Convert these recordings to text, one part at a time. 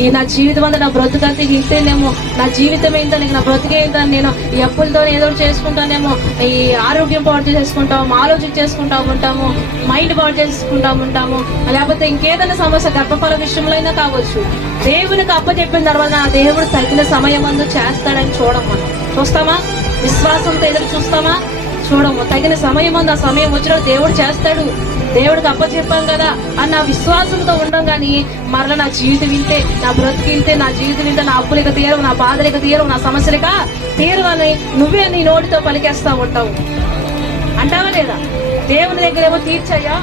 ఈ నా జీవితం అంతా నా బ్రతుకంతా ఇంతేనేమో. నా జీవితం ఏంటో నీకు నా బ్రతికే ఏంటని నేను ఈ అప్పులతో ఏదో చేసుకుంటానేమో. ఈ ఆరోగ్యం పాటు చేసుకుంటాము ఆలోచన చేసుకుంటా ఉంటాము మైండ్ పాటు చేసుకుంటా ఉంటాము. లేకపోతే ఇంకేదైనా సమస్య గర్భఫల విషయంలో అయినా కావచ్చు. దేవునికి అప్పచెప్పిన తర్వాత ఆ దేవుడు తగిన సమయం అందు చేస్తాడని చూడము. చూస్తామా? విశ్వాసంతో ఎదురు చూస్తామా? చూడము. తగిన సమయం అందు ఆ సమయం వచ్చిన దేవుడు చేస్తాడు. దేవుడికి అప్పచెప్పాం కదా అన్న విశ్వాసంతో ఉండం కానీ మరలా నా జీవితం వింటే నా బ్రతికి వింటే నా జీవితం వింటే నా అప్పులకి తీరు నా బాధలకి తీరు నా సమస్యలక అని నువ్వే నీ నోటితో పలికేస్తా ఉంటావు. అంటావా లేదా? దేవుని దగ్గర ఏమో తీర్చాయా?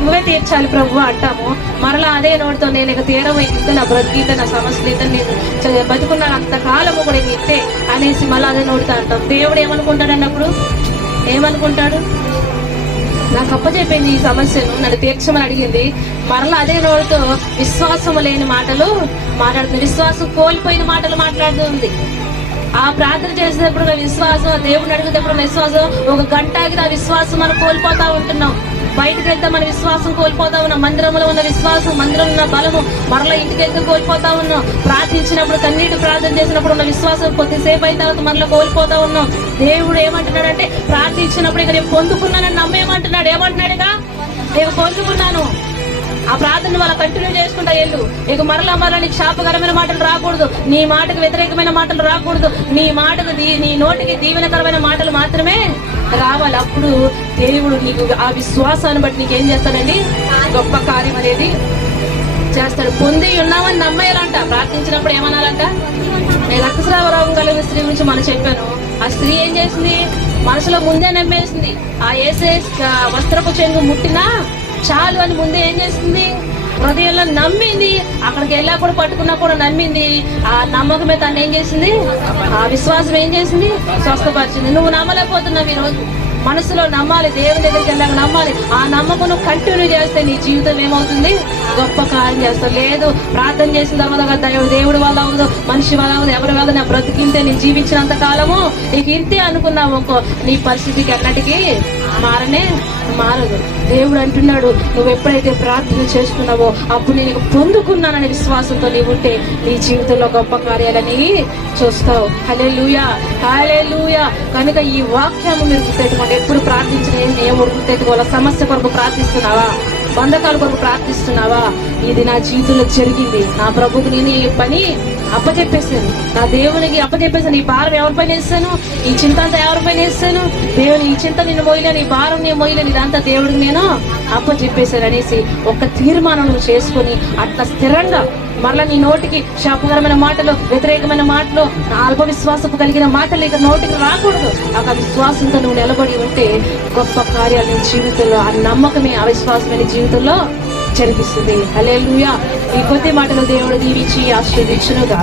నువ్వే తీర్చాలి ప్రభు అంటాము. మరలా అదే నోటితో నేను ఇక తీరం ఇంత నా బ్రతికితే నా సమస్యలు ఇంత నేను బతుకున్నాను అంత కాలము కూడా ఇంతే అనేసి మళ్ళీ అదే నోటితో అంటాం. దేవుడు ఏమనుకుంటాడు అన్నప్పుడు? ఏమనుకుంటాడు? నాకు అప్పచెప్పింది ఈ సమస్యను. నన్ను తీర్చమని అడిగింది. మరలా అదే నోటితో విశ్వాసం లేని మాటలు మాట్లాడుతుంది. విశ్వాసం కోల్పోయిన మాటలు మాట్లాడుతుంది ఆ ప్రార్థన చేసేటప్పుడు విశ్వాసం దేవుడిని అడిగేటప్పుడు విశ్వాసం. ఒక గంట ఆగి ఆ విశ్వాసం మనం కోల్పోతా ఉంటున్నాం. బయటకు వెళ్తే మన విశ్వాసం కోల్పోతా ఉన్నాం మందిరంలో ఉన్న విశ్వాసం మందిరంలో ఉన్న బలము మరలా ఇంటికి వెళ్తే కోల్పోతా ఉన్నాం ప్రార్థించినప్పుడు కన్నీటి ప్రార్థన చేసినప్పుడు ఉన్న విశ్వాసం కొద్దిసేపు అయిన తర్వాత మరలా కోల్పోతా ఉన్నాం. దేవుడు ఏమంటున్నాడంటే ప్రార్థించినప్పుడు ఇక నేను పొందుకున్నానని నమ్మేమంటున్నాడు. ఏమంటున్నాడు ఇక నేను పొందుకున్నాను. ఆ ప్రార్థన వాళ్ళ కంటిన్యూ చేసుకుంటా వెళ్ళు. ఇక మరలా మరలా నీకు శాపకరమైన మాటలు రాకూడదు. నీ మాటకు వ్యతిరేకమైన మాటలు రాకూడదు. నీ మాటకు దీ- నీ నోటికి దీవెనకరమైన మాటలు మాత్రమే రావాలి. అప్పుడు దేవుడు నీకు ఆ విశ్వాసాన్ని బట్టి నీకు ఏం చేస్తాడండి? గొప్ప కార్యం అనేది చేస్తాడు. పొంది ఉన్నామని నమ్మేయాలంట. ప్రార్థించినప్పుడు ఏమనాలంట? నేను రక్తస్రావరావం కలిగిన స్త్రీ గురించి మనం చెప్పాను. ఆ స్త్రీ ఏం చేసింది? మనసులో ముందే నమ్మేసింది. ఆ ఏసే వస్త్రపు చెంగు ముట్టినా చాలు అని ముందే ఏం చేసింది? హృదయంలో నమ్మింది. అక్కడికి వెళ్ళా కూడా పట్టుకున్నా కూడా నమ్మింది. ఆ నమ్మకమే తను ఏం చేసింది? ఆ విశ్వాసం ఏం చేసింది? స్వస్థపరిచింది. నువ్వు నమ్మలేకపోతున్నావు ఈ రోజు మనసులో నమ్మాలి దేవుని దగ్గరికి వెళ్ళాక నమ్మాలి. ఆ నమ్మకం కంటిన్యూ చేస్తే నీ జీవితం ఏమవుతుంది? గొప్ప కార్యం చేస్తావు లేదు ప్రార్థన చేసిన తర్వాత దేవుడు దేవుడి వల్ల అవ్వదు మనిషి వల్ల అవ్వదు ఎవరి వల్ల నా బ్రతికింతే నీ జీవించినంత కాలము నీకు ఇంతే అనుకున్నావు నీ పరిస్థితికి ఎన్నటికీ మారనే మారదు. దేవుడు అంటున్నాడు నువ్వు ఎప్పుడైతే ప్రార్థన చేసుకున్నావో అప్పుడు నేను పొందుకున్నాననే విశ్వాసంతో నీవు ఉంటే నీ జీవితంలో గొప్ప కార్యాలని చూస్తావు. హలే లూయా హలే లూయా కనుక ఈ వాక్యము మీరు గుర్తెట్టుకోండి ఎప్పుడు ప్రార్థించిన ఏం ఏం గుర్తెట్టుకోవాలా సమస్య కొరకు ప్రార్థిస్తున్నావా? బంధకాల కొరకు ప్రార్థిస్తున్నావా? ఇది నా జీవితంలో జరిగింది. నా ప్రభుకు నేను ఈ పని అప్పచెప్పేసాను నా దేవునికి అప్పచెప్పేసాను ఈ భారం ఎవరిపైన వేస్తాను? ఈ చింత అంతా ఎవరిపైన వేస్తాను? దేవుని ఈ చింత నేను మోయలేను ఈ భారం నేను మోయలేను ఇదంతా దేవుడికి నేను అప్పచెప్పేశాను అనేసి ఒక తీర్మానం చేసుకొని అట్లా స్థిరంగా మరలా నీ నోటికి శాపకరమైన మాటలు వ్యతిరేకమైన మాటలు నా అల్ప విశ్వాసపు కలిగిన మాటలు ఇక నోటికి రాకూడదు. ఆ విశ్వాసంతో నువ్వు నిలబడి ఉంటే గొప్ప కార్యాలు నీ జీవితంలో ఆ నమ్మకమే అవిశ్వాసమైన జీవితంలో జరిపిస్తుంది హలే ఈ కొద్ది మాటలు దేవుడు దీవించి ఆశ్రదించునుగా